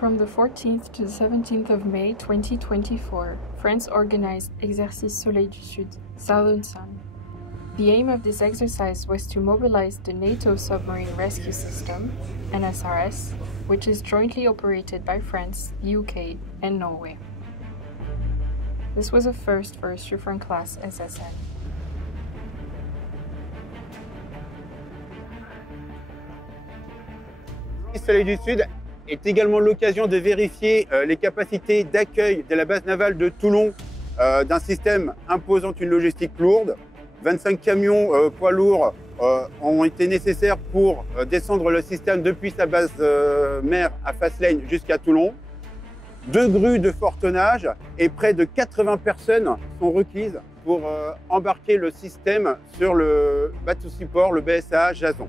From the 14th to the 17th of May 2024, France organized Exercice Soleil du Sud, Southern Sun. The aim of this exercise was to mobilize the NATO Submarine Rescue System, NSRS, which is jointly operated by France, the UK, and Norway. This was a first for a Suffren-class SSN. Soleil du Sud est également l'occasion de vérifier les capacités d'accueil de la base navale de Toulon d'un système imposant une logistique lourde. 25 camions poids lourds ont été nécessaires pour descendre le système depuis sa base mère à Faslane jusqu'à Toulon. 2 grues de fort tonnage et près de 80 personnes sont requises pour embarquer le système sur le bateau support, le BSAA Jason.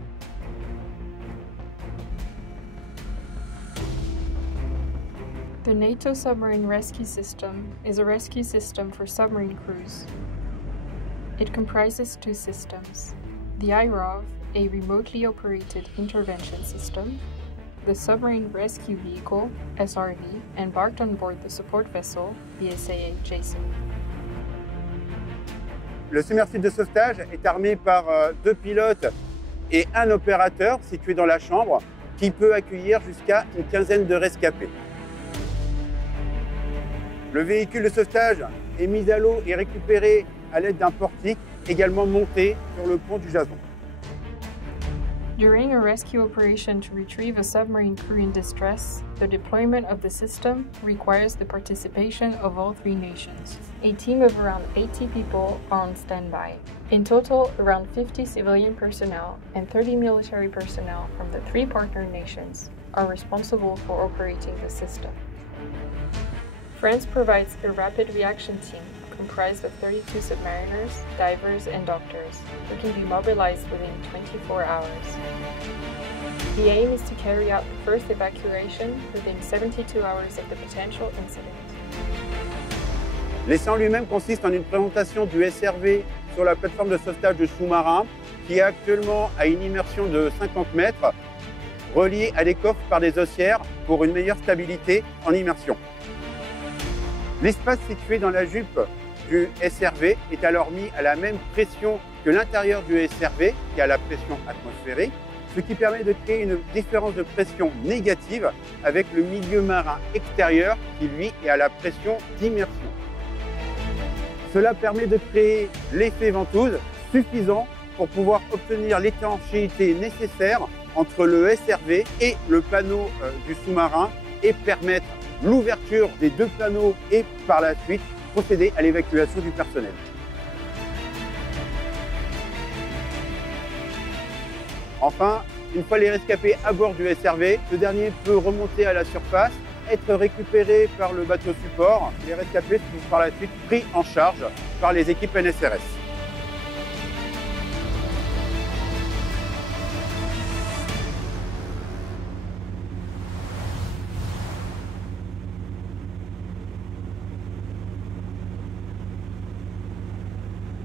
The NATO Submarine Rescue System is a rescue system for submarine crews. It comprises 2 systems: the IROV, a remotely operated intervention system, the Submarine Rescue Vehicle, SRV, embarked on board the support vessel, the SAA Jason. Le submersible de sauvetage est armé par 2 pilotes et 1 opérateur situé dans la chambre qui peut accueillir jusqu'à une quinzaine de rescapés. Le véhicule de sauvetage est mis à l'eau et récupéré à l'aide d'un portique également monté sur le pont du Jason. During a rescue operation to retrieve a submarine crew in distress, the deployment of the system requires the participation of all 3 nations. A team of around 80 people are on standby. In total, around 50 civilian personnel and 30 military personnel from the 3 partner nations are responsible for operating the system. France provides a rapid reaction team comprised of 32 submariners, divers, and doctors who can be mobilized within 24 hours. The aim is to carry out the first evacuation within 72 hours of the potential incident. L'essai en lui-même consiste en une présentation du SRV sur la plateforme de sauvetage de sous-marins qui est actuellement à une immersion de 50 mètres, reliée à des coffres par des haussières pour une meilleure stabilité en immersion. L'espace situé dans la jupe du SRV est alors mis à la même pression que l'intérieur du SRV, qui est à la pression atmosphérique, ce qui permet de créer une différence de pression négative avec le milieu marin extérieur qui, lui, est à la pression d'immersion. Cela permet de créer l'effet ventouse suffisant pour pouvoir obtenir l'étanchéité nécessaire entre le SRV et le panneau du sous-marin et permettre l'ouverture des 2 panneaux et par la suite procéder à l'évacuation du personnel. Enfin, une fois les rescapés à bord du SRV, ce dernier peut remonter à la surface, être récupéré par le bateau support. Les rescapés sont par la suite pris en charge par les équipes NSRS.